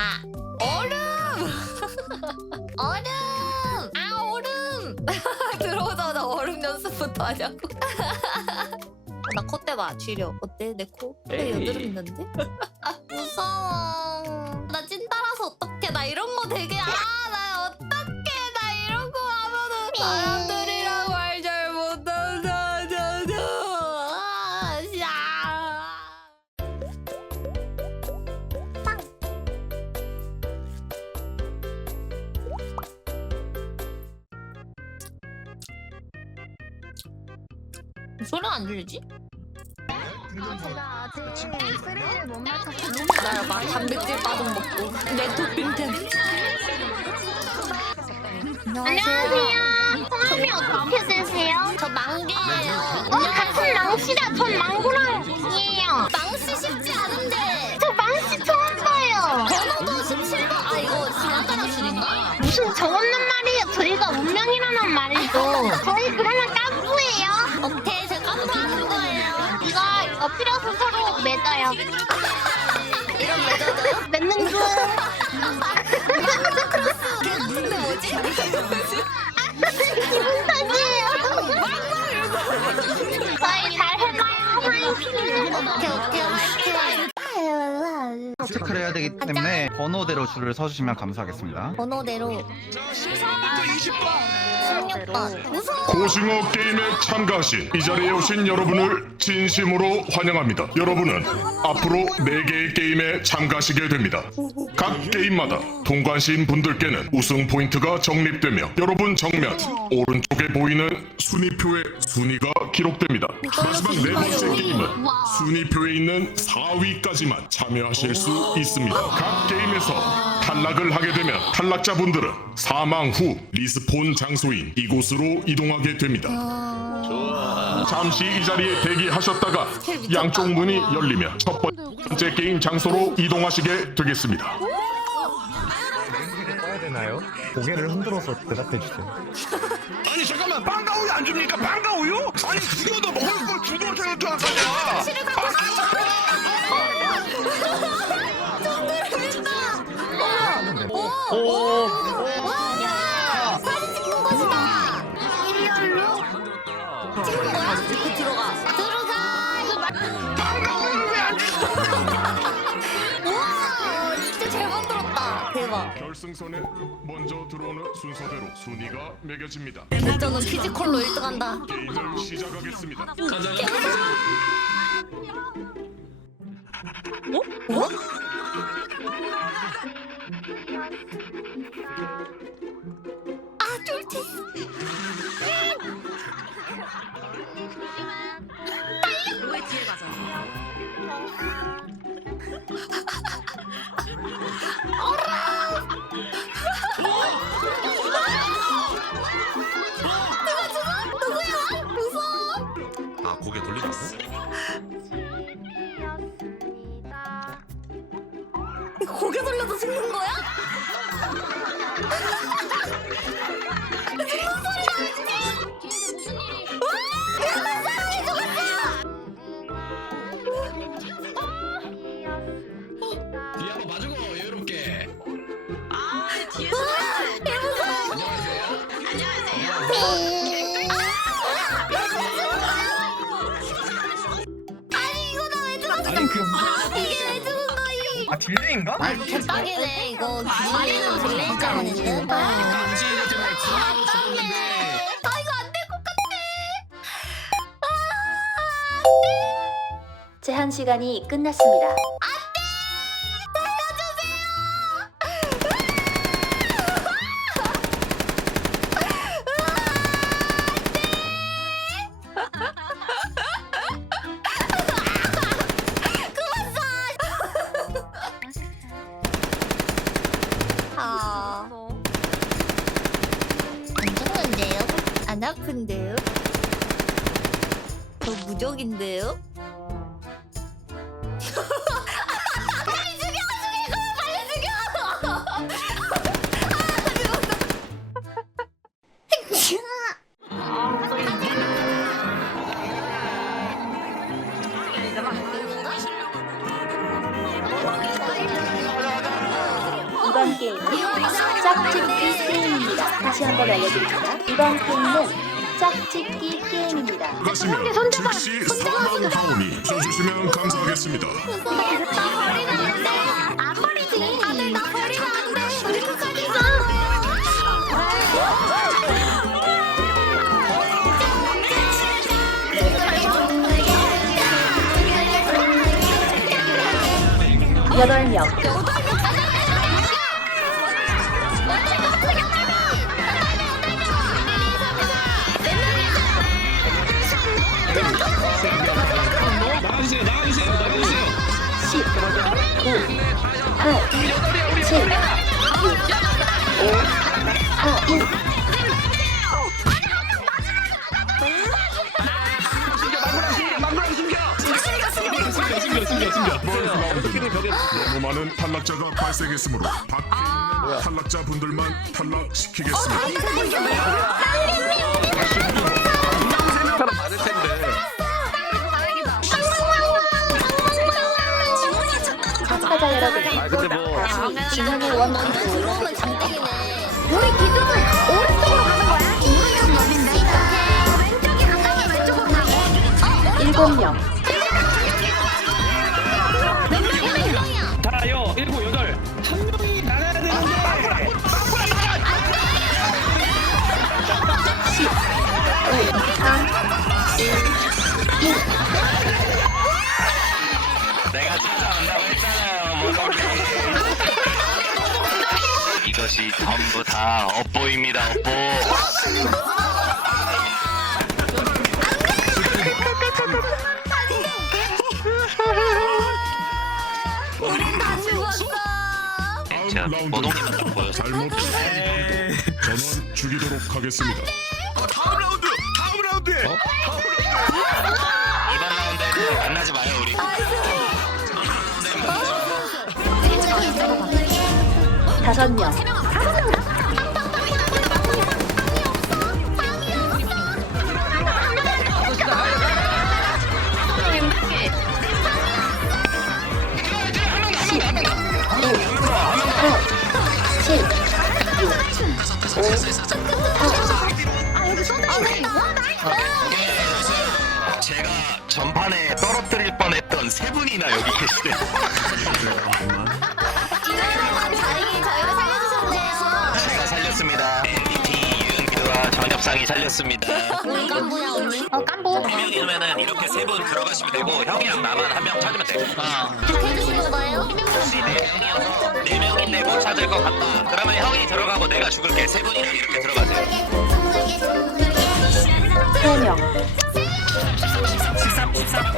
아 얼음! 얼음! 아 얼음! 들어오자마자 얼음 연습부터 하냐고. 나 콧대 봐 쥐려. 어때? 내 코? 코 에이. 여드름 있는데? 무서워 소리가 안 들리지? 제가 아직 스릴을 못 맞춰서 기다려봐 단백질 빠져 먹고 네토핀 템 안녕하세요. 성함이 어떻게 되세요? 저 망개예요 어, 같은 망씨다. 전 망고랑이에요. 망치 쉽지 않은데 저 망씨 처음 봐요. 번호도 17번 아 이거 지난달에 줄인가? 무슨 적었는 말이에요. 저희가 운명이라는 말이죠. 체크를 해야 되기 때문에 번호대로 줄을 서주시면 감사하겠습니다. 번호대로 16번 무서워 고싱어 게임에 참가하신 이 자리에 오신 여러분을 진심으로 환영합니다. 여러분은 앞으로 4개의 게임에 참가하시게 됩니다. 각 게임마다 통과하신 분들께는 우승 포인트가 적립되며 여러분 정면 오른쪽에 보이는 순위표의 순위가 기록됩니다. 마지막 네 번째 게임은 순위표에 있는 4위까지만 참여하실 수 있습니다. 각 게임에서 탈락을 하게 되면 탈락자분들은 사망 후 리스폰 장소인 이곳으로 이동하게 됩니다. 잠시 이 자리에 대기하셨다가 양쪽 문이 열리면 첫 번째 게임 장소로 이동하시게 되겠습니다. 되나요? 고개를 흔들어서 대답해 주세요. 아니 잠깐만 빵가 우유 안 줍니까? 빵가 우유? 아니 죽여도 먹을 걸 주도 생각 도안 하냐? 와 사진 찍는 곳이다 일렬로 찍는 거야? 그 들어가 들어가 왜안 줘? 우와 진짜 잘 만들었다 대박 결승선에 먼저 들어오는 순서대로 순위가 매겨집니다. 저는 피지컬로 1등한다 게임을 시작하겠습니다. 어? 아 쫄티 아 돌려도 죽는 거야? 한번 봐주고 여유롭게. 아니 딜레인가? 아 이거 개딱이네 이거. 기준이는 딜레이 때문인데 아 깜짝이야 아 이거 안 될 것 같아 제한 시간이 끝났습니다. 아. 저 무적인데요? 빨리 죽여! 죽이고! 빨리 죽여! 이번 게임은 짝짓기 게임입니다. 다시 한번 알려드립니다. 이번 게임은 짝짓기 게임입니다. 그렇습니다. 즉시 스마트폰이 써주시면 감사하겠습니다. 나 버리면 안 돼. 안 버리지. 다들 나 버리면 안 돼. 우리 끝까지 여덟 명 7, 6, 5, 4, 1. 숨겨 숨겨 숨겨 너무 많은 탈락자가 발생했으므로 밖에 있는 탈락자 분들만 탈락시키겠습니다. 참 가자 여러분 다시 진영의 원칙으로 그러면 장땡이네. 우리 기둥은 오른쪽으로 가는 거야? 오른쪽 넓인데? 왼쪽이 안 가게 왼쪽으로 가게. 일곱 명? 다요 일곱 여덟 한 명이 나가야 되는데 3, 2, 1. 내가 쫓아온다고 했잖아요. 뭐 이것이 전부 다 업보입니다. 업보. 우린 다 죽었어. 제가 다음 모동님만 딱 보여서 잘못 전원 죽이도록 하겠습니다. 다음 라운드 다음 라운드 이번 라운드에는 만나지 마요 우리. 다섯 명 칠, 제가 전판에 떨어뜨릴 뻔했던 세 분이나 여기 계시대요. 전협상이 살렸습니다. 우리 깐부야 언니. 어 깜보. 한 명이면은 이렇게 세 분 들어가시면 되고 형이랑 나만 한 명 찾으면 돼요. 이렇게 해주시는 거예요? 혹시 네 명이어서 네 명인데 못 찾을 것 같다. 그러면 형이 들어가고 내가 죽을게. 세 분이랑 이렇게 들어가세요. 세 명 13, 13, 13.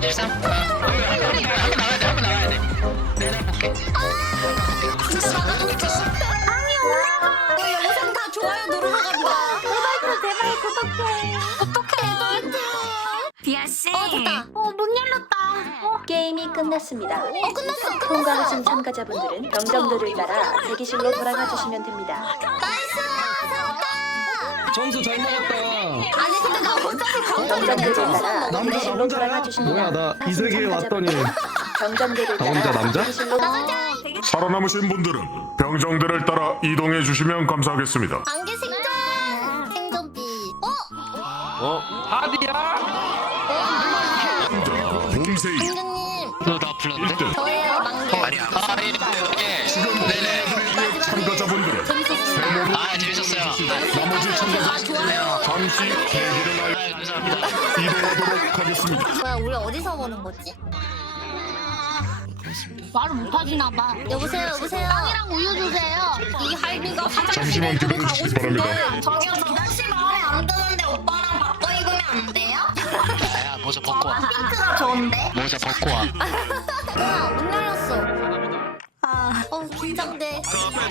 13? 끝났습니다. 어 끝났어 통과하신. 참가자분들은 병정들을 따라 대기실로 돌아가 주시면 됩니다. 점수 잘 먹었다 아니 근데 나 혼자서 점수 따라 먹었네. 대기실로 돌아가 주십니다. 뭐야 나 이 하신 세계에 왔더니 참가자분들은 나 혼자 남자? 대기실로 살아남으신 분들은 병정들을 따라 이동해 주시면 감사하겠습니다. 안개 생존. 생존비. 어? 봄세이 공주님 너나 불렀는데? 1등 저예요 막내. 아니야. 아, 이게 네네. 참가자분들은 재밌었어요. 아, 재밌었어요. 나머지 참가자 아 좋아요. 잠시 대기를 할 아, 감사합니다. 이동하도록 하겠습니다. 뭐야 우리 어디서 보는 거지? 말을 못하시나 봐. 여보세요 여보세요. 빵이랑 우유 주세요. 이 할미가 화장실에 잠시만 가고 기다려주시기 바랍니다. 싶은데 저기요 화장실 마음에 안 드는데 오빠랑 바꿔 입으면 안 돼요? 야, 모자 벗고 와. 좋은데? 모자 벗고 와. 뭐야 문 열렸어. 아, 어 긴장돼.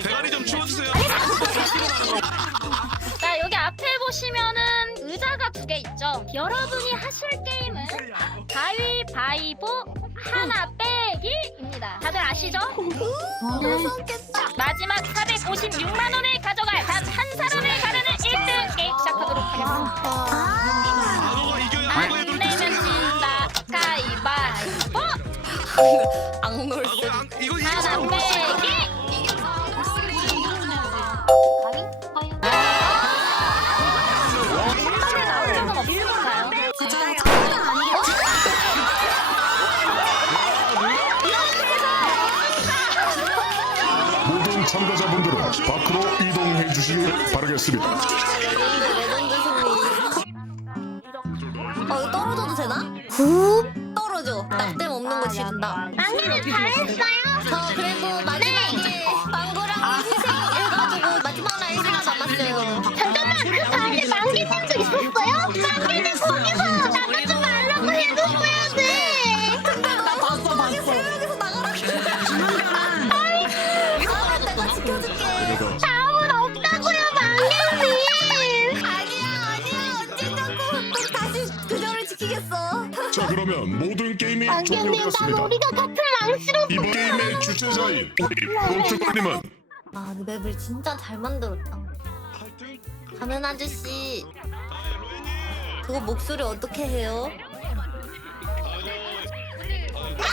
대가리 좀 치워주세요 자 여기 앞에 보시면은 의자가 두 개 있죠. 여러분이 하실 게임은 가위바위보 하나 빼기입니다. 다들 아시죠? 무섭겠다. 마지막 456만 원을 가져갈 단 한 사람을 가르는 1등 게임 시작하도록 하겠습니다. 아, 악놀 아. 그럼 안- 이거 이거? 모든 참가자분들은 밖으로 이동해 주시길 바라겠습니다. 어 이거 떨어져도 되나? 후 떨어져. 낙 지른다. 막내는 잘했어요. 저 그래도 마지막에 망고랑 희생해가지고 마지막 날 희생가 남았어요. 잠깐만 그 다음에 만기님도 있었어요? 만기님 거기서 나도 좀 알라고 해줬어야 돼. 나 봤어 봤어. 세 명이서 나가라. 아, 내가 지켜줄게. 다음은 없다고요 만기님. 아니야 아니야 어찌냐고 또 다시 그녀를 지키겠어. 자 그러면 모든 게임이 만기님 난 종료되었습니다. 우리가 같은 망치로 이번 게임의 주최자인 우리 론트님은 아, 근데 맵을 진짜 잘 만들었다. 가면 아저씨, 그거 목소리 어떻게 해요? 아, 왜요?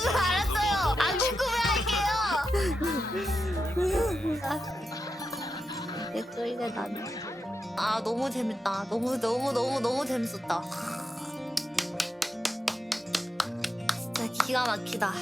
알았어요. 안 궁금해할게요. 이게 끌려 나는. 아, 너무 재밌다. 너무 너무 너무 너무 재밌었다. 기가 막히다.